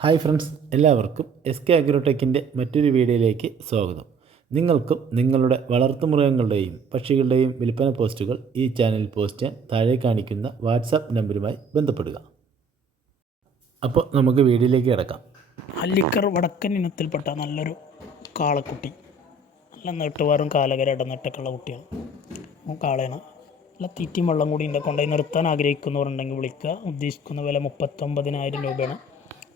Hi friends എല്ലാവർക്കും S K അഗ്രോടെക്കിന്റെ മറ്റൊരു വീഡിയോയിലേക്ക് സ്വാഗതം. നിങ്ങൾക്കും നിങ്ങളുടെ വളർത്തുമൃഗങ്ങളുടെയും പക്ഷികളുടെയും വിൽപ്പന പോസ്റ്റുകൾ ഈ ചാനലിൽ പോസ്റ്റ് ചെയ്യാൻ താഴെ കാണിക്കുന്ന വാട്സാപ്പ് നമ്പറുമായി ബന്ധപ്പെടുക. അപ്പോൾ നമുക്ക് വീഡിയോയിലേക്ക് കിടക്കാം. അല്ലിക്കർ വടക്കൻ ഇനത്തിൽപ്പെട്ട നല്ലൊരു കാളക്കുട്ടി. നല്ല നെട്ടുവാറും കാലകര ഇടനെട്ടൊക്കെയുള്ള കുട്ടിയാണ്. കാളയാണ്. നല്ല തീറ്റിയും വെള്ളം കൂടി ഉണ്ട് കൊണ്ടുപോയി നിർത്താൻ ആഗ്രഹിക്കുന്നവരുണ്ടെങ്കിൽ വിളിക്കുക. ഉദ്ദേശിക്കുന്ന വില മുപ്പത്തൊമ്പതിനായിരം രൂപയാണ്.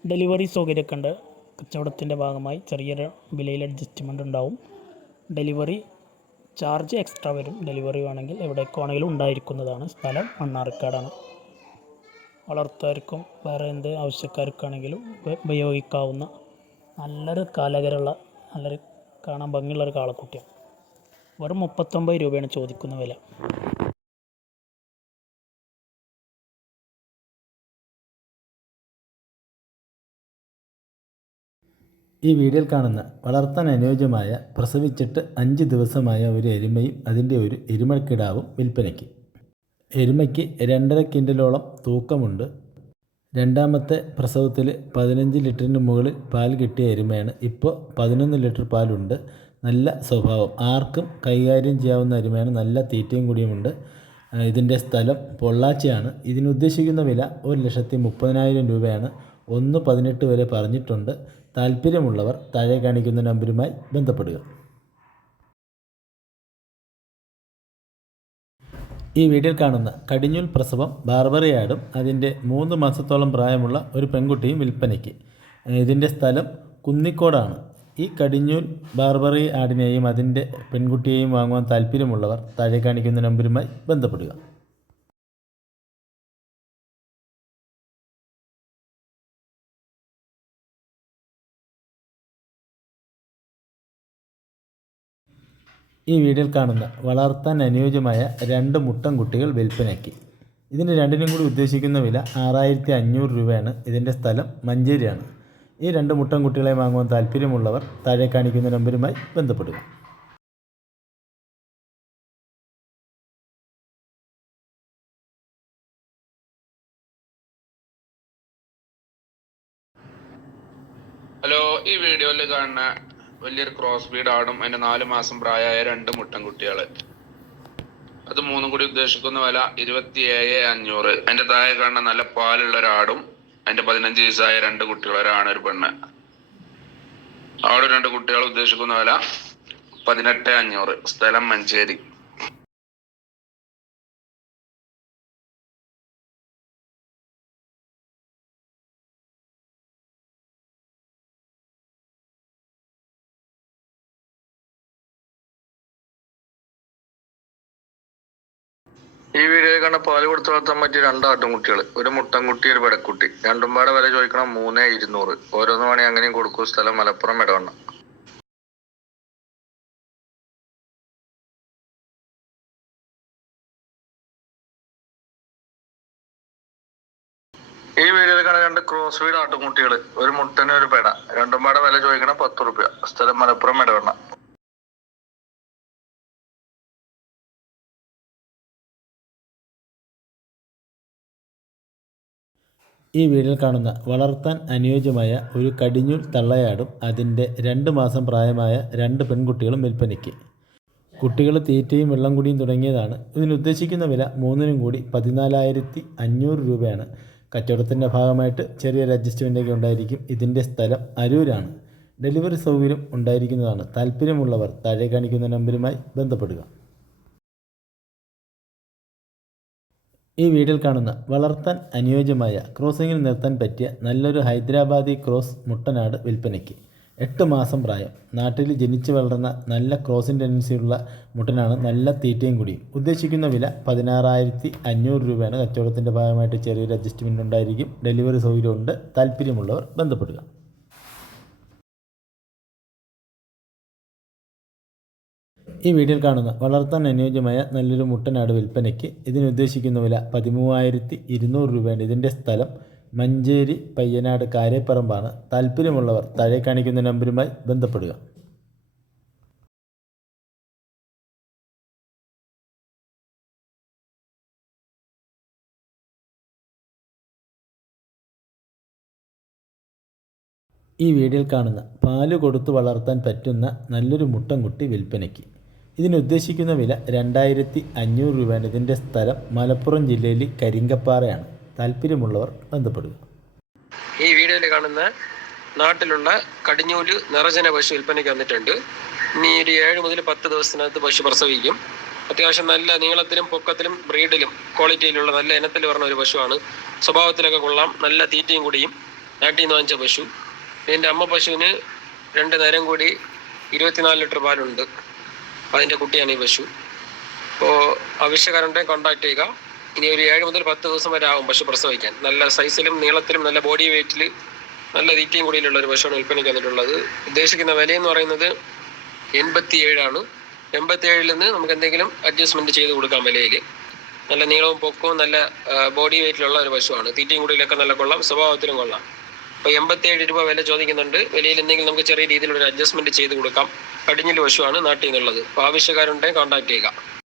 ഡെലിവറി സൗകര്യമൊക്കെ ഉണ്ട് കച്ചവടത്തിന്റെ ഭാഗമായി ചെറിയൊരു വിലയിൽ അഡ്ജസ്റ്റ്മെന്റ് ഉണ്ടാവും. ഡെലിവറി ചാർജ് എക്സ്ട്രാ വരും. ഡെലിവറി വേണമെങ്കിൽ എവിടേക്ക് വേണമെങ്കിലും ഉണ്ടായിരിക്കുന്നതാണ്. സ്ഥലം മണ്ണാർക്കാടാണ്. വളർത്തുകാർക്കും വേറെ എന്ത് ആവശ്യക്കാർക്കാണെങ്കിലും ഉപ- ഉപയോഗിക്കാവുന്ന നല്ലൊരു കാലകരമുള്ള നല്ലൊരു കാണാൻ ഭംഗിയുള്ളൊരു കാളക്കുട്ടിയാണ്. വെറും മുപ്പത്തൊമ്പത് രൂപയാണ് ചോദിക്കുന്ന വില. ഈ വീഡിയോയിൽ കാണുന്ന വളർത്താൻ അനുയോജ്യമായ പ്രസവിച്ചിട്ട് അഞ്ച് ദിവസമായ ഒരു എരുമയും അതിന്റെ ഒരു എരുമക്കിടാവും വിൽപ്പനയ്ക്ക്. എരുമയ്ക്ക് രണ്ടര കിൻഡലോളം തൂക്കമുണ്ട്. രണ്ടാമത്തെ പ്രസവത്തിൽ പതിനഞ്ച് ലിറ്ററിന് മുകളിൽ പാൽ കിട്ടിയ എരുമയാണ്. ഇപ്പോൾ പതിനൊന്ന് ലിറ്റർ പാലുണ്ട്. നല്ല സ്വഭാവം. ആർക്കും കൈകാര്യം ചെയ്യാവുന്ന എരുമയാണ്. നല്ല തീറ്റയും കൂടിയുമുണ്ട്. ഇതിന്റെ സ്ഥലം പൊള്ളാച്ചിയാണ്. ഇതിനുദ്ദേശിക്കുന്ന വില ഒരു ലക്ഷത്തി മുപ്പതിനായിരം രൂപയാണ്. ഒന്ന് പതിനെട്ട് വരെ പറഞ്ഞിട്ടുണ്ട്. താല്പര്യമുള്ളവർ താഴെ കാണിക്കുന്ന നമ്പരുമായി ബന്ധപ്പെടുക. ഈ വീഡിയോയിൽ കാണുന്ന കടിഞ്ഞൂൽ പ്രസവം ബാർബറിയാടും അതിന്റെ മൂന്ന് മാസത്തോളം പ്രായമുള്ള ഒരു പെൺകുട്ടിയും വിൽപ്പനയ്ക്ക്. ഇതിന്റെ സ്ഥലം കുന്നിക്കോടാണ്. ഈ കടിഞ്ഞൂൽ ബാർബറി ആടിനെയും അതിന്റെ പെൺകുട്ടിയെയും വാങ്ങുവാൻ താല്പര്യമുള്ളവർ താഴെ കാണിക്കുന്ന നമ്പരുമായി ബന്ധപ്പെടുക. ഈ വീഡിയോയിൽ കാണുന്ന വളർത്താൻ അനുയോജ്യമായ രണ്ട് മുട്ടൻ കുട്ടികൾ വിൽപ്പനയ്ക്ക്. ഇതിന് രണ്ടിനും കൂടി ഉദ്ദേശിക്കുന്ന വില ആറായിരത്തി അഞ്ഞൂറ് രൂപയാണ്. ഇതിന്റെ സ്ഥലം മഞ്ചേരിയാണ്. ഈ രണ്ട് മുട്ടൻ കുട്ടികളെ വാങ്ങുവാൻ താല്പര്യമുള്ളവർ താഴെ കാണിക്കുന്ന നമ്പരുമായി ബന്ധപ്പെടുക. ഹലോ ഈ വീഡിയോയിൽ കാണുന്ന വലിയൊരു ക്രോസ് ബീഡ് ആടും. അതിന്റെ നാല് മാസം പ്രായമായ രണ്ട് മുട്ടൻ കുട്ടികൾ അത് മൂന്നും കൂടി ഉദ്ദേശിക്കുന്ന വില ഇരുപത്തി ഏഴ് അഞ്ഞൂറ്. അതിന്റെ താഴെ കാണുന്ന നല്ല പാലുള്ള ഒരാടും അതിന്റെ പതിനഞ്ച് വയസ്സായ രണ്ട് കുട്ടികൾ ഒരാണ് ഒരു പെണ്ണ്. ആടും രണ്ട് കുട്ടികൾ ഉദ്ദേശിക്കുന്ന വില പതിനെട്ട് അഞ്ഞൂറ്. സ്ഥലം മഞ്ചേരി. ഈ വീഡിയോ കണ്ട പാൽ കൊടുത്ത് വളർത്താൻ പറ്റിയ രണ്ട് ആട്ടുംകുട്ടികൾ ഒരു മുട്ടൻകുട്ടി ഒരു പെടക്കുട്ടി. രണ്ടും പാടെ വില ചോദിക്കണം മൂന്നേ ഇരുന്നൂറ്. ഓരോന്ന് വേണേ അങ്ങനെയും കൊടുക്കും. സ്ഥലം മലപ്പുറം ഇടവണ്ണ ഈ വീഡിയോയിൽ കാണാൻ രണ്ട് ക്രോസ് വീട് ആട്ടുംകുട്ടികൾ ഒരു മുട്ടനും ഒരു പെട. രണ്ടും പാടെ വില ചോദിക്കണം പത്ത് റുപ്യ. സ്ഥലം മലപ്പുറം ഇടവണ്ണ ഈ വീഡിയോയിൽ കാണുന്ന വളർത്താൻ അനുയോജ്യമായ ഒരു കടിഞ്ഞൂൽ തള്ളയാടും അതിന്റെ രണ്ട് മാസം പ്രായമായ രണ്ട് പെൺകുട്ടികളും വിൽപ്പനയ്ക്ക്. കുട്ടികൾ തീറ്റയും വെള്ളം കുടിയും തുടങ്ങിയതാണ്. ഇതിന് ഉദ്ദേശിക്കുന്ന വില മൂന്നിനും കൂടി പതിനാലായിരത്തി അഞ്ഞൂറ് രൂപയാണ്. കച്ചവടത്തിന്റെ ഭാഗമായിട്ട് ചെറിയൊരു അഡ്ജസ്റ്റ്മെന്റൊക്കെ ഉണ്ടായിരിക്കും. ഇതിന്റെ സ്ഥലം അരൂരാണ്. ഡെലിവറി സൗകര്യം ഉണ്ടായിരിക്കുന്നതാണ്. താല്പര്യമുള്ളവർ താഴെ കാണിക്കുന്ന നമ്പരുമായി ബന്ധപ്പെടുക. ഈ വീഡിയോയിൽ കാണുന്ന വളർത്താൻ അനുയോജ്യമായ ക്രോസിങ്ങിൽ നിർത്താൻ പറ്റിയ നല്ലൊരു ഹൈദരാബാദി ക്രോസ് മുട്ടനാട് വിൽപ്പനയ്ക്ക്. എട്ട് മാസം പ്രായം. നാട്ടിൽ ജനിച്ചു വളർന്ന നല്ല ക്രോസിൻ ടെൻഡൻസിയുള്ള മുട്ടനാണ് നല്ല തീറ്റയും കൂടിയും ഉദ്ദേശിക്കുന്ന വില പതിനാറായിരത്തി അഞ്ഞൂറ് രൂപയാണ്. കച്ചവടത്തിന്റെ ഭാഗമായിട്ട് ചെറിയൊരു അഡ്ജസ്റ്റ്മെന്റ് ഉണ്ടായിരിക്കും. ഡെലിവറി സൗകര്യമുണ്ട്. താല്പര്യമുള്ളവർ ബന്ധപ്പെടുക. ഈ വീഡിയോയിൽ കാണുന്ന വളർത്താൻ അനുയോജ്യമായ നല്ലൊരു മുട്ടനാട് വിൽപ്പനയ്ക്ക് ഇതിനുദ്ദേശിക്കുന്ന വില പതിമൂവായിരത്തി ഇരുന്നൂറ് രൂപയാണ്. ഇതിന്റെ സ്ഥലം മഞ്ചേരി പയ്യനാട് കാരേപ്പറമ്പാണ്. താല്പര്യമുള്ളവർ താഴെ കാണിക്കുന്ന നമ്പരുമായി ബന്ധപ്പെടുക. ഈ വീഡിയോയിൽ കാണുന്ന പാൽ കൊടുത്തു വളർത്താൻ പറ്റുന്ന നല്ലൊരു മുട്ടൻകുട്ടി വിൽപ്പനയ്ക്ക് ഇതിന് ഉദ്ദേശിക്കുന്ന വില രണ്ടായിരത്തി അഞ്ഞൂറ് രൂപയാണ്. ഇതിന്റെ സ്ഥലം മലപ്പുറം ജില്ലയിൽ കരിങ്കപ്പാറയാണ്. താല്പര്യമുള്ളവർ ബന്ധപ്പെടുക. ഈ വീഡിയോയിൽ കാണുന്ന നാട്ടിലുള്ള കടിഞ്ഞൂൽ നിറജന പശു വിൽപ്പനയ്ക്ക് വന്നിട്ടുണ്ട്. ഇനി ഒരു ഏഴ് മുതൽ പത്ത് ദിവസത്തിനകത്ത് പശു പ്രസവിക്കും. അത്യാവശ്യം നല്ല നീളത്തിലും പൊക്കത്തിലും ബ്രീഡിലും ക്വാളിറ്റിയിലുള്ള നല്ല ഇനത്തിൽ വരുന്ന ഒരു പശുവാണ്. സ്വഭാവത്തിലൊക്കെ കൊള്ളാം. നല്ല തീറ്റയും കൂടിയും നാട്ടിൽ നിന്ന് വാങ്ങിച്ച പശു. ഇതിന്റെ അമ്മ പശുവിന് രണ്ട് നേരം കൂടി ഇരുപത്തിനാല് ലിറ്റർ പാലുണ്ട്. അതിന്റെ കുട്ടിയാണ് ഈ പശു അപ്പോൾ ആവശ്യക്കാരുണ്ടെ കോൺടാക്ട് ചെയ്യുക. ഇനി ഒരു ഏഴ് മുതൽ പത്ത് ദിവസം വരെ ആകും പശു പ്രസവിക്കാൻ. നല്ല സൈസിലും നീളത്തിലും നല്ല ബോഡി വെയിറ്റിൽ നല്ല തീറ്റയും കൂടിയിലുള്ള ഒരു പശുവാണ് വിൽപ്പനയ്ക്ക് വന്നിട്ടുള്ളത് ഉദ്ദേശിക്കുന്ന വില എന്ന് പറയുന്നത് എൺപത്തി ഏഴാണ് എൺപത്തി ഏഴിൽ നിന്ന് നമുക്ക് എന്തെങ്കിലും അഡ്ജസ്റ്റ്മെന്റ് ചെയ്ത് കൊടുക്കാം വിലയിൽ. നല്ല നീളവും പൊക്കവും നല്ല ബോഡി വെയിറ്റിലുള്ള ഒരു പശുവാണ്. തീറ്റയും കൂടിയിലൊക്കെ നല്ല കൊള്ളാം. സ്വഭാവത്തിലും കൊള്ളാം. അപ്പോൾ എൺപത്തി ഏഴ് രൂപ വില ചോദിക്കുന്നുണ്ട്. വിലയിൽ എന്തെങ്കിലും നമുക്ക് ചെറിയ രീതിയിലുള്ള ഒരു അഡ്ജസ്റ്റ്മെന്റ് ചെയ്ത് കൊടുക്കാം. കടിഞ്ഞിൽ പശുവാണ് നാട്ടിൽ നിന്നുള്ളത്. അപ്പോൾ ആവശ്യക്കാരുണ്ടെങ്കിൽ കോൺടാക്ട് ചെയ്യുക.